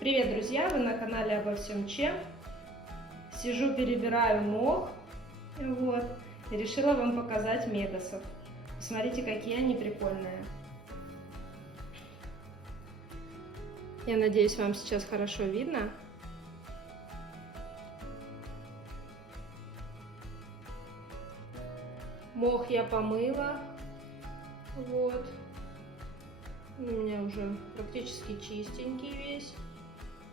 Привет, друзья! Вы на канале Обо всем чем. Сижу, перебираю мох, вот, и решила вам показать мегасов. Посмотрите, какие они прикольные. Я надеюсь, вам сейчас хорошо видно. Мох я помыла, вот. У меня уже практически чистенький весь.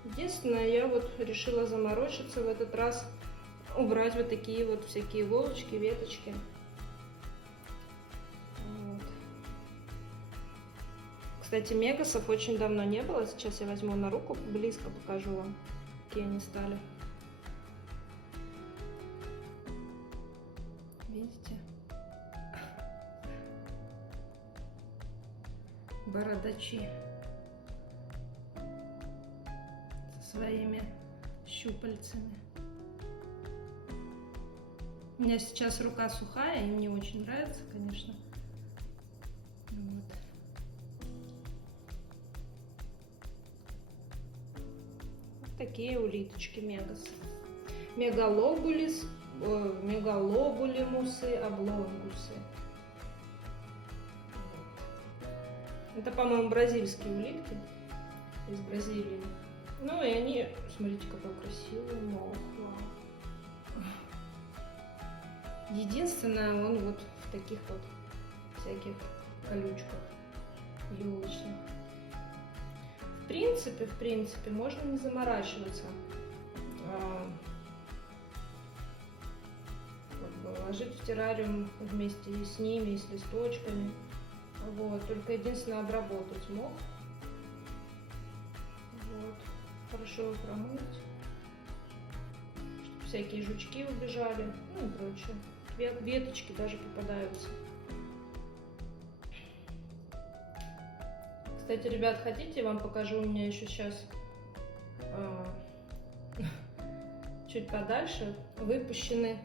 Единственное, я вот решила заморочиться в этот раз, убрать вот такие вот всякие иголочки, веточки. Вот. Кстати, мегасов очень давно не было. Сейчас я возьму на руку, близко покажу вам, какие они стали. Видите? Бородачи со своими щупальцами. У меня сейчас рука сухая, и мне очень нравится, конечно. Вот. Вот такие улиточки мегас. Мегалобулимусы, облонгусы. Это, по-моему, бразильские улитки из Бразилии. Ну и они, смотрите, какой красивый мох. Единственное, он вот в таких вот всяких колючках елочных. В принципе, можно не заморачиваться. Ложить в террариум вместе с ними, и с листочками. Вот, только единственное, обработать мох. Вот, хорошо его промыть, чтобы всякие жучки убежали, ну и прочее. Веточки даже попадаются. Кстати, ребят, хотите, я вам покажу, у меня еще сейчас чуть подальше выпущены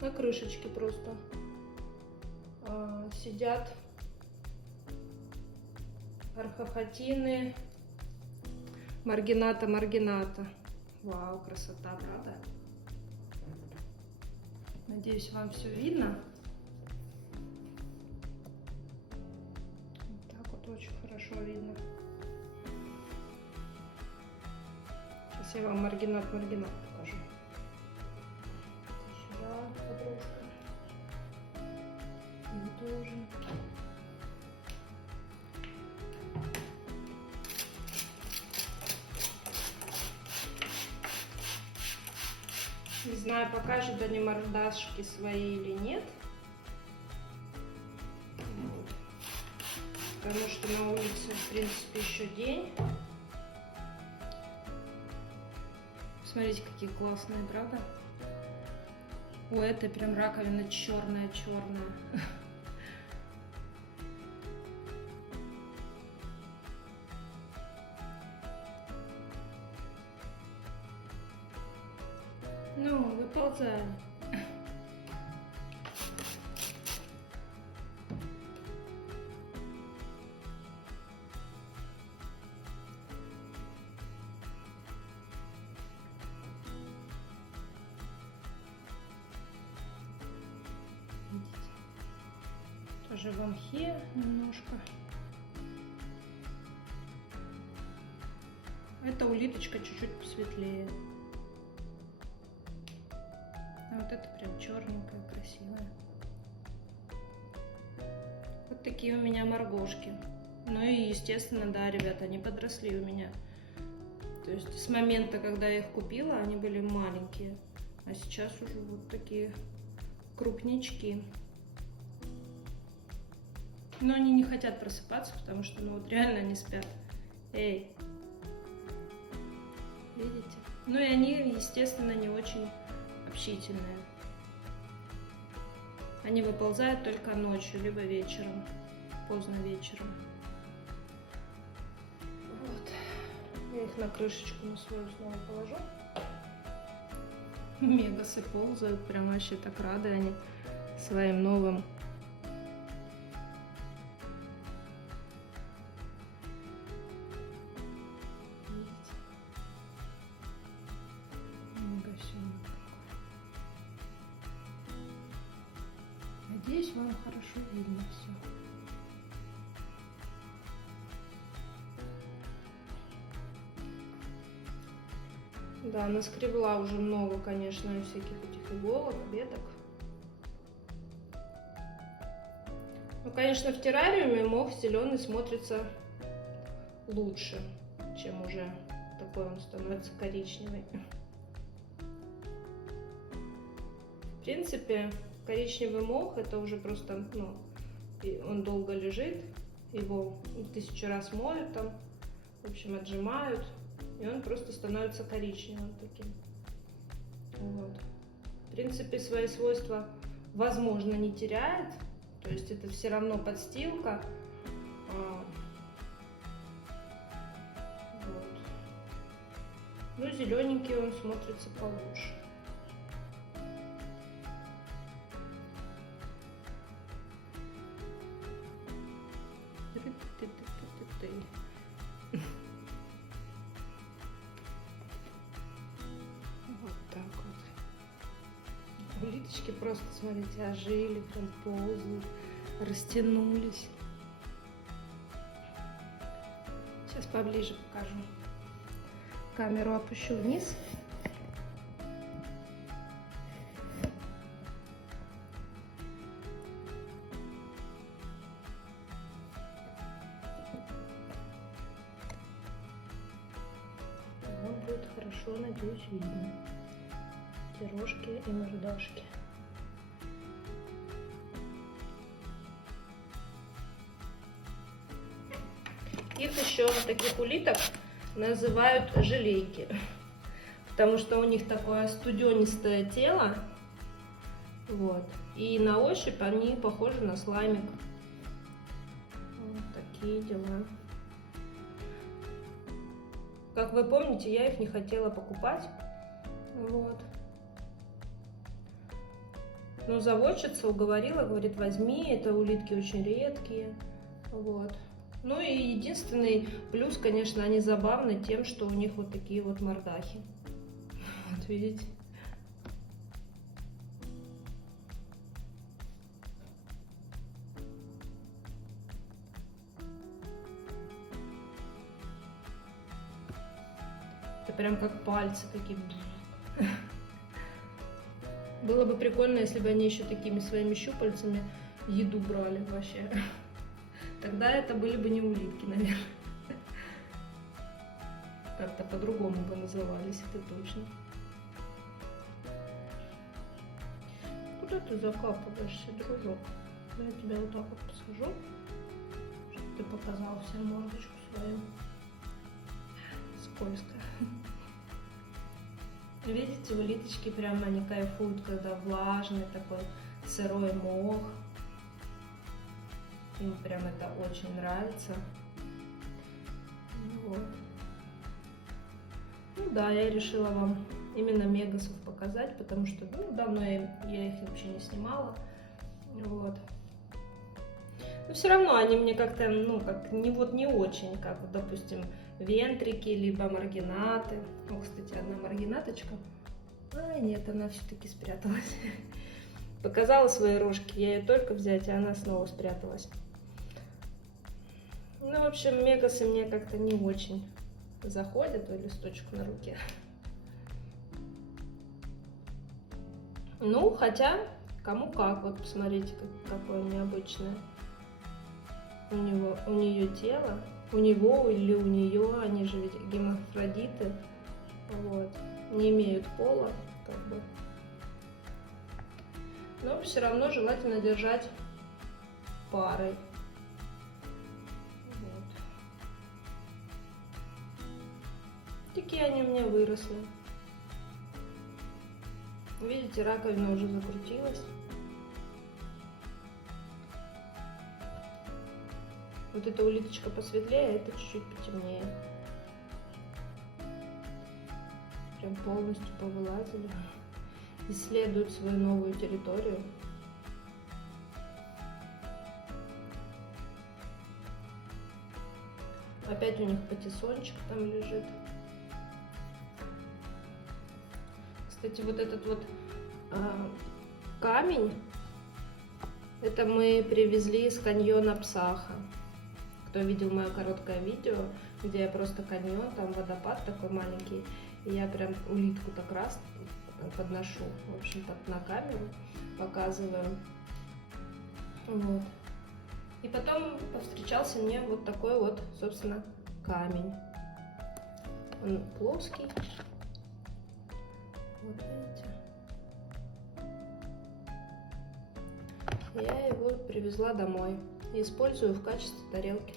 на крышечке просто. Сидят архохотины маргината. Вау, красота, правда? Надеюсь, вам все видно. Вот так вот очень хорошо видно. Сейчас я вам маргинат покажу. Сюда подружка. И тоже. Не знаю, покажут они мордашки свои или нет. Вот. Потому что на улице, в принципе, еще день. Смотрите, какие классные, правда? У этой прям раковина черная. Ну, выползали. Видите? Тоже в мхе немножко. Эта улиточка чуть-чуть посветлее. А вот это прям черненькая, красивая. Вот такие у меня маргошки. Ну и естественно, да, ребята, они подросли у меня. То есть с момента, когда я их купила, они были маленькие. А сейчас уже вот такие крупнички. Но они не хотят просыпаться, потому что, ну вот реально они спят. Эй! Видите? Ну и они, естественно, не очень общительные. Они выползают только ночью, либо вечером, поздно вечером. Вот. Я их на крышечку на свою снова положу. Мегасы ползают, прям вообще так рады они своим новым. Надеюсь, вам хорошо видно все. Да, наскребла уже много, конечно, всяких этих иголок, веток. Ну, конечно, в террариуме мох зеленый смотрится лучше, чем уже такой он становится коричневый. В принципе, коричневый мох это уже просто, ну, он долго лежит, его 1000 раз моют там, в общем, отжимают, и он просто становится коричневым таким. Вот. В принципе, свои свойства, возможно, не теряет, то есть это все равно подстилка. Вот. Ну, зелененький он смотрится получше. Вот так вот. Улиточки просто, смотрите, ожили, прям ползают, растянулись. Сейчас поближе покажу. Камеру опущу вниз. Вам будет хорошо, надеюсь, видно. Эти рожки и мордашки. Их еще, таких улиток, называют желейки, потому что у них такое студенистое тело, вот, и на ощупь они похожи на слаймик. Вот такие дела. Как вы помните, я их не хотела покупать, вот. Но заводчица уговорила, говорит, возьми, это улитки очень редкие, вот. Ну и единственный плюс, конечно, они забавны тем, что у них вот такие вот мордахи. Вот видите? Это прям как пальцы такие. Было бы прикольно, если бы они еще такими своими щупальцами еду брали вообще. Тогда это были бы не улитки, наверное. Как-то по-другому бы назывались, это точно. Куда ты закапываешься, дружок? Я тебя вот так вот посажу, чтобы ты показал всем мордочку свою. Скользко. Видите, улиточки прямо они кайфуют, когда влажный такой сырой мох. Им прям это очень нравится. Вот. Ну да, я решила вам именно мегасов показать, потому что давно я их вообще не снимала. Вот. Но все равно они мне как-то, ну, как не очень, как, допустим, вентрики, либо маргинаты. О, кстати, одна маргинаточка. А, нет, она все-таки спряталась. Показала свои рожки, я ее только взять, а она снова спряталась. Ну, в общем, мегасы мне как-то не очень заходят, в листочку на руке. Ну, хотя, кому как. Вот посмотрите, какое необычное у нее тело. У него или у нее, они же ведь гермафродиты, вот, не имеют пола, как бы. Но все равно желательно держать парой. Вот. Такие они у меня выросли. Видите, раковина уже закрутилась. Вот эта улиточка посветлее, а это чуть-чуть потемнее. Прям полностью повылазили. Исследуют свою новую территорию. Опять у них патиссончик там лежит. Кстати, вот этот вот камень, Это мы привезли из каньона Псаха. Кто видел мое короткое видео, где я просто каньон, там водопад такой маленький, и я прям улитку так раз подношу, в общем, так на камеру показываю. Вот. И потом повстречался мне вот такой вот, собственно, камень. Он плоский. Вот видите. Я его привезла домой и использую в качестве тарелки.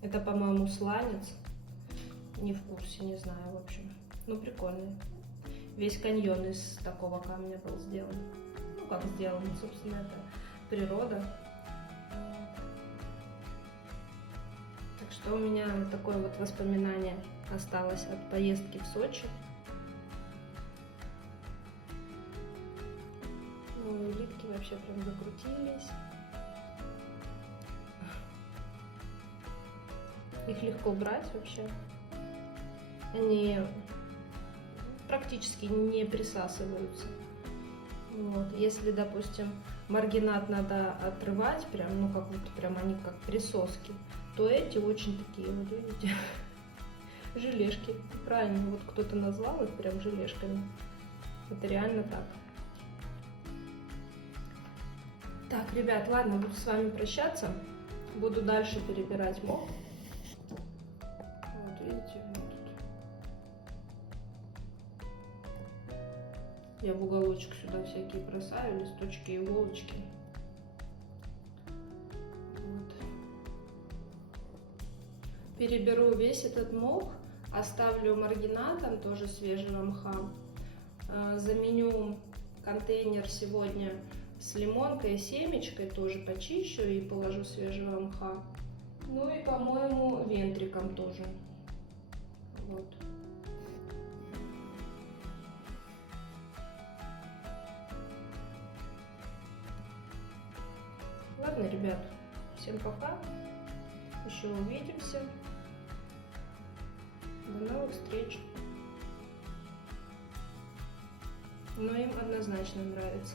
Это, по-моему, сланец. Не в курсе, не знаю, в общем. Ну, прикольный. Весь каньон из такого камня был сделан. Ну, как сделан, собственно, это природа. Так что у меня такое вот воспоминание осталось от поездки в Сочи. Ну, улитки вообще прям закрутились. Их легко брать вообще. Они практически не присасываются. Вот. Если, допустим, маргинат надо отрывать, прям, ну как будто прям они как присоски, то эти очень такие, вот видите, желешки. Правильно, вот кто-то назвал их прям желешками. Это реально так. Так, ребят, ладно, буду с вами прощаться. Буду дальше перебирать мох. Вот видите, вот тут. Я в уголочек сюда всякие бросаю, листочки, иголочки. Вот. Переберу весь этот мох, оставлю маргинатом, тоже свежего мха. Заменю контейнер сегодня с лимонкой и семечкой, тоже почищу и положу свежего мха. Ну и, по-моему, вентриком тоже. Вот. Ладно, ребят, всем пока. Еще увидимся. До новых встреч. Но им однозначно нравится.